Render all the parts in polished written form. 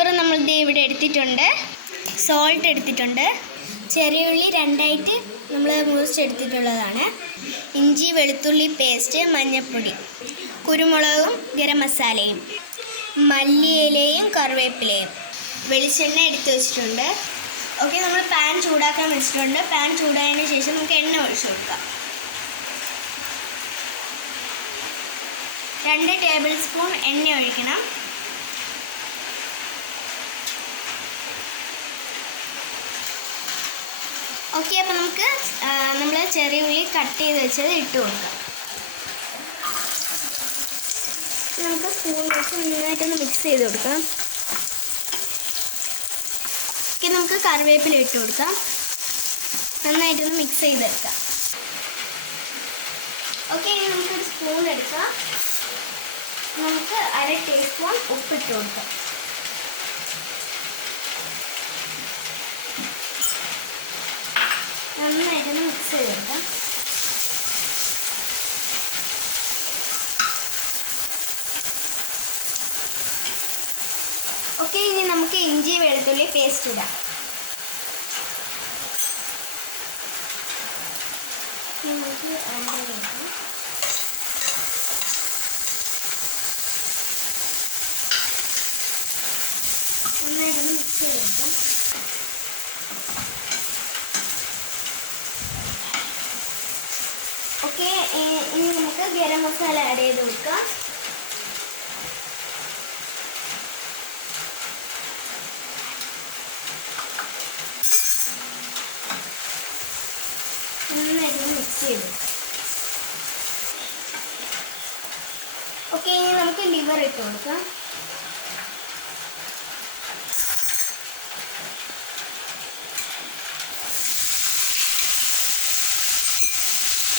Liver നമ്മൾ ഇവിടെ എടുത്തിട്ടുണ്ട്. സോൾട്ട് എടുത്തിട്ടുണ്ട്. ചെറിയ ഉള്ളി 2ആയിട്ട് നമ്മൾ മുറിച്ചെടുത്തിട്ടുള്ളതാണ്. ഇഞ്ചി വെളുത്തുള്ളി പേസ്റ്റ്, മഞ്ഞൾപ്പൊടി, കുരുമുളകും ഗരം മസാലയും, മല്ലിയിലയും കറിവേപ്പിലയും, വെളിച്ചെണ്ണ എടുത്ത് വെച്ചിട്ടുണ്ട്. ഓക്കെ, നമ്മൾ പാൻ ചൂടാക്കാൻ വെച്ചിട്ടുണ്ട്. പാൻ ചൂടായതിന് ശേഷം നമുക്ക് എണ്ണ ഒഴിച്ചു കൊടുക്കാം. 2 ടേബിൾ സ്പൂൺ എണ്ണ ഒഴിക്കണം. ഓക്കെ, അപ്പോൾ നമുക്ക് നമ്മൾ ചെറിയ ഉള്ളി കട്ട് ചെയ്ത് വെച്ചത് ഇട്ട് കൊടുക്കാം. നമുക്ക് സ്പൂൺ വെച്ച് നന്നായിട്ടൊന്ന് മിക്സ് ചെയ്ത് കൊടുക്കാം. ഓക്കെ, നമുക്ക് കറിവേപ്പില ഇട്ട് കൊടുക്കാം. നന്നായിട്ടൊന്ന് മിക്സ് ചെയ്തെടുക്കാം. ഓക്കെ, ഇനി നമുക്കൊരു സ്പൂൺ എടുക്കാം. നമുക്ക് 1/2 ടീസ്പൂൺ ഉപ്പിട്ട് കൊടുക്കാം. നന്നായിട്ടൊന്ന് മിക്സ് ചെയ്തെടുക്കാം. ഓക്കെ, ഇനി നമുക്ക് ഇഞ്ചി വെളുത്തുള്ളി പേസ്റ്റ് ഇടാം. നമുക്ക് നന്നായിട്ടൊന്ന് മിക്സ് ചെയ്തെടുക്കാം. ഓക്കെ, ഇനി നമുക്ക് ഗരം മസാല ആഡ് ചെയ്ത് കൊടുക്കാം. നന്നായിട്ടൊന്ന് മിക്സ് ചെയ്ത്. ഓക്കെ, ഇനി നമുക്ക് ലിവർ ഇട്ട് കൊടുക്കാം.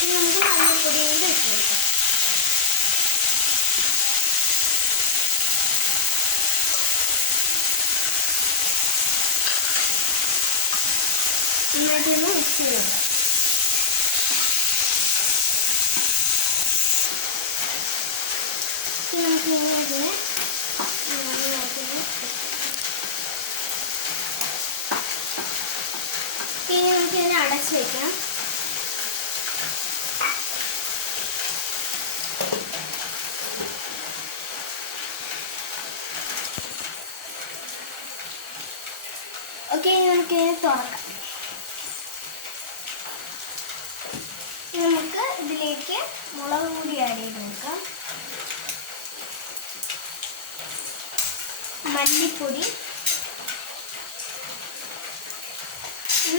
ഇനി നമുക്ക് മഞ്ഞൾപ്പൊടിയും കൂടി ഇട്ട് കൊടുക്കാം. നന്നായിട്ടൊന്ന് മിക്സ് ചെയ്ത് കൊടുക്കാം. നമുക്ക് ഇതിനെ പിന്നെ നമുക്കിതിനെ അടച്ച് വയ്ക്കാം. ഓക്കെ, ഇനി നമുക്കിതിനെ തുറക്കാം. നമുക്ക് ഇതിലേക്ക് മുളക് പൊടി ആഡ് ചെയ്ത് കൊടുക്കാം. മല്ലിപ്പൊടി,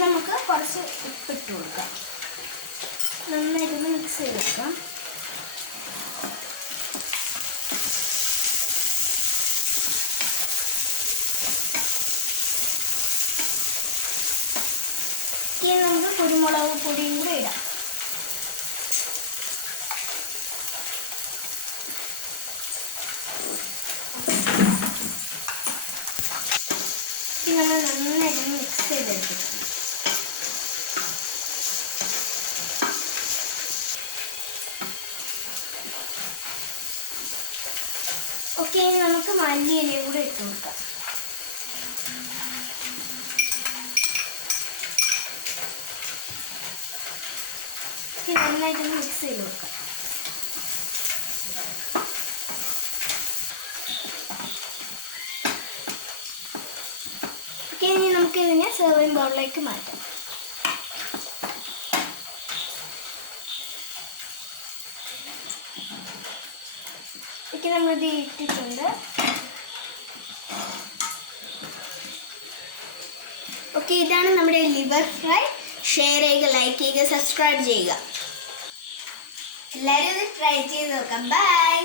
നമുക്ക് കുറച്ച് ഉപ്പിട്ട് കൊടുക്കാം. നന്നായിട്ടൊന്ന് മിക്സ് ചെയ്ത് കൊടുക്കാം. ഇനി നമുക്ക് കുരുമുളക് പൊടിയും കൂടെ ഇടാം. നമ്മൾ നന്നായിട്ടൊന്ന് മിക്സ് ചെയ്തെടുത്തിട്ടുണ്ട്. ഓക്കെ, ഇനി നമുക്ക് മല്ലിയിലയും കൂടെ ഇട്ട് കൊടുക്കാം. നന്നായിട്ടൊന്ന് മിക്സ് ചെയ്ത് കൊടുക്കാം. ഇനി നമുക്ക് ഇതിനെ സെർവിങ് ബൗളിലേക്ക് മാറ്റാം. ഓക്കെ, നമ്മളിത് ഇട്ടിട്ടുണ്ട്. ഓക്കെ, ഇതാണ് നമ്മുടെ ലിവർ ഫ്രൈ. ഷെയർ ചെയ്യുക, ലൈക്ക് ചെയ്യുക, സബ്സ്ക്രൈബ് ചെയ്യുക. എല്ലാവരും ഇത് ട്രൈ ചെയ്ത് നോക്കാം. ബൈ.